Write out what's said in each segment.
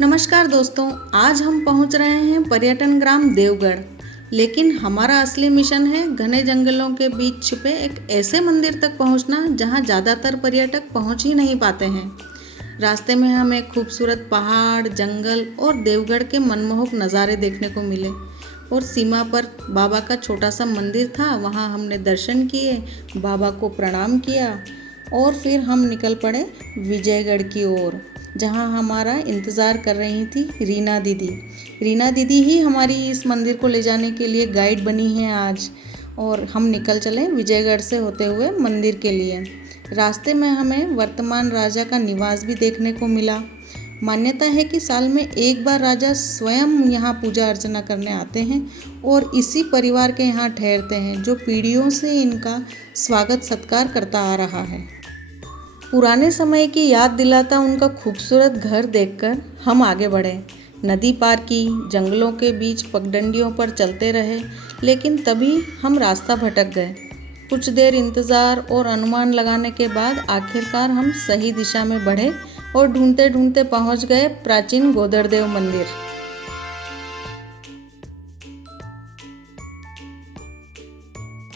नमस्कार दोस्तों, आज हम पहुंच रहे हैं पर्यटन ग्राम देवगढ़। लेकिन हमारा असली मिशन है घने जंगलों के बीच छिपे एक ऐसे मंदिर तक पहुंचना जहां ज़्यादातर पर्यटक पहुंच ही नहीं पाते हैं। रास्ते में हमें खूबसूरत पहाड़, जंगल और देवगढ़ के मनमोहक नज़ारे देखने को मिले और सीमा पर बाबा का छोटा सा मंदिर था। वहां हमने दर्शन किए, बाबा को प्रणाम किया और फिर हम निकल पड़े विजयगढ़ की ओर, जहां हमारा इंतज़ार कर रही थी रीना दीदी। रीना दीदी ही हमारी इस मंदिर को ले जाने के लिए गाइड बनी हैं आज। और हम निकल चले विजयगढ़ से होते हुए मंदिर के लिए। रास्ते में हमें वर्तमान राजा का निवास भी देखने को मिला। मान्यता है कि साल में एक बार राजा स्वयं यहाँ पूजा अर्चना करने आते हैं और इसी परिवार के यहाँ ठहरते हैं, जो पीढ़ियों से इनका स्वागत सत्कार करता आ रहा है। पुराने समय की याद दिलाता उनका खूबसूरत घर देखकर हम आगे बढ़े। नदी पार की, जंगलों के बीच पगडंडियों पर चलते रहे, लेकिन तभी हम रास्ता भटक गए। कुछ देर इंतज़ार और अनुमान लगाने के बाद आखिरकार हम सही दिशा में बढ़े और ढूंढते ढूंढते पहुंच गए प्राचीन गोदड़देव मंदिर।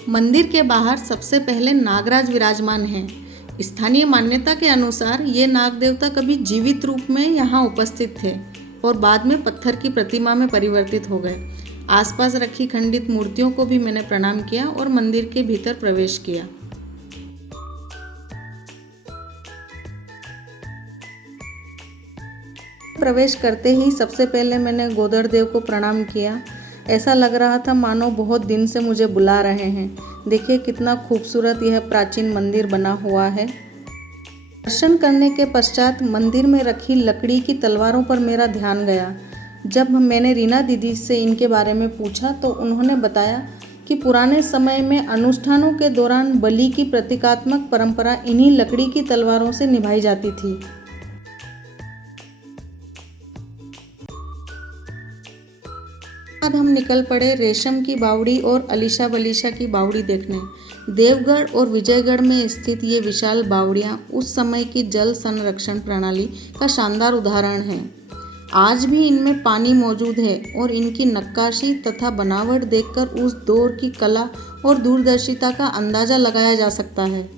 मंदिर के बाहर सबसे पहले नागराज विराजमान हैं। स्थानीय मान्यता के अनुसार ये नाग देवता कभी जीवित रूप में यहाँ उपस्थित थे और बाद में पत्थर की प्रतिमा में परिवर्तित हो गए। आसपास रखी खंडित मूर्तियों को भी मैंने प्रणाम किया और मंदिर के भीतर प्रवेश किया। प्रवेश करते ही सबसे पहले मैंने गोदड़देव को प्रणाम किया। ऐसा लग रहा था मानो बहुत दिन से मुझे बुला रहे हैं। देखिए कितना खूबसूरत यह प्राचीन मंदिर बना हुआ है। दर्शन करने के पश्चात मंदिर में रखी लकड़ी की तलवारों पर मेरा ध्यान गया। जब मैंने रीना दीदी से इनके बारे में पूछा तो उन्होंने बताया कि पुराने समय में अनुष्ठानों के दौरान बलि की प्रतीकात्मक परंपरा इन्हीं लकड़ी की तलवारों से निभाई जाती थी। बाद हम निकल पड़े रेशम की बावड़ी और अलीशा बलीशा की बावड़ी देखने। देवगढ़ और विजयगढ़ में स्थित ये विशाल बावड़ियाँ उस समय की जल संरक्षण प्रणाली का शानदार उदाहरण हैं। आज भी इनमें पानी मौजूद है और इनकी नक्काशी तथा बनावट देखकर उस दौर की कला और दूरदर्शिता का अंदाजा लगाया जा सकता है।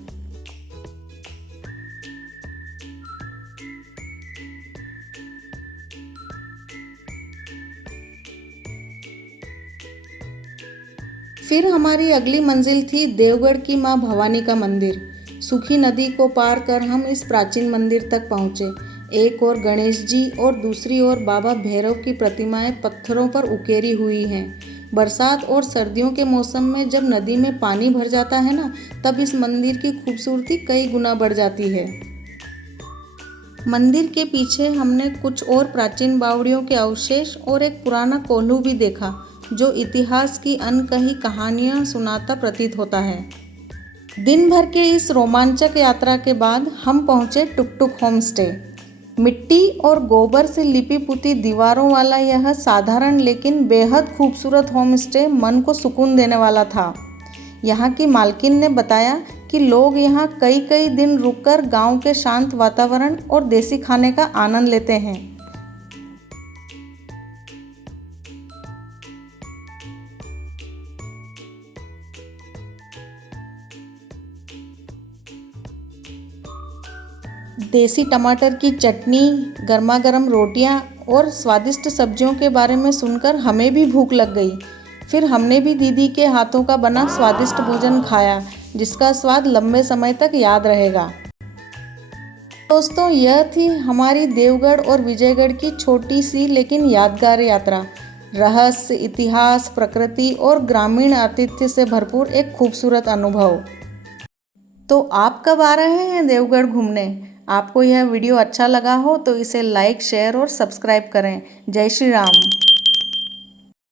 फिर हमारी अगली मंजिल थी देवगढ़ की मां भवानी का मंदिर। सूखी नदी को पार कर हम इस प्राचीन मंदिर तक पहुँचे। एक ओर गणेश जी और दूसरी ओर बाबा भैरव की प्रतिमाएं पत्थरों पर उकेरी हुई हैं। बरसात और सर्दियों के मौसम में जब नदी में पानी भर जाता है ना, तब इस मंदिर की खूबसूरती कई गुना बढ़ जाती है। मंदिर के पीछे हमने कुछ और प्राचीन बावड़ियों के अवशेष और एक पुराना कोल्हू भी देखा, जो इतिहास की अनकही कहानियां सुनाता प्रतीत होता है। दिन भर के इस रोमांचक यात्रा के बाद हम पहुंचे टुकटुक होम स्टे। मिट्टी और गोबर से लिपि पुती दीवारों वाला यह साधारण लेकिन बेहद खूबसूरत होम स्टे मन को सुकून देने वाला था। यहाँ की मालकिन ने बताया कि लोग यहाँ कई कई दिन रुककर गांव के शांत वातावरण और देसी खाने का आनंद लेते हैं। देसी टमाटर की चटनी, गर्मा गर्म रोटियां और स्वादिष्ट सब्जियों के बारे में सुनकर हमें भी भूख लग गई। फिर हमने भी दीदी के हाथों का बना स्वादिष्ट भोजन खाया, जिसका स्वाद लंबे समय तक याद रहेगा। दोस्तों, यह थी हमारी देवगढ़ और विजयगढ़ की छोटी सी लेकिन यादगार यात्रा। रहस्य, इतिहास, प्रकृति और ग्रामीण आतिथ्य से भरपूर एक खूबसूरत अनुभव। तो आप कब आ रहे हैं देवगढ़ घूमने? आपको यह वीडियो अच्छा लगा हो तो इसे लाइक, शेयर और सब्सक्राइब करें। जय श्री राम।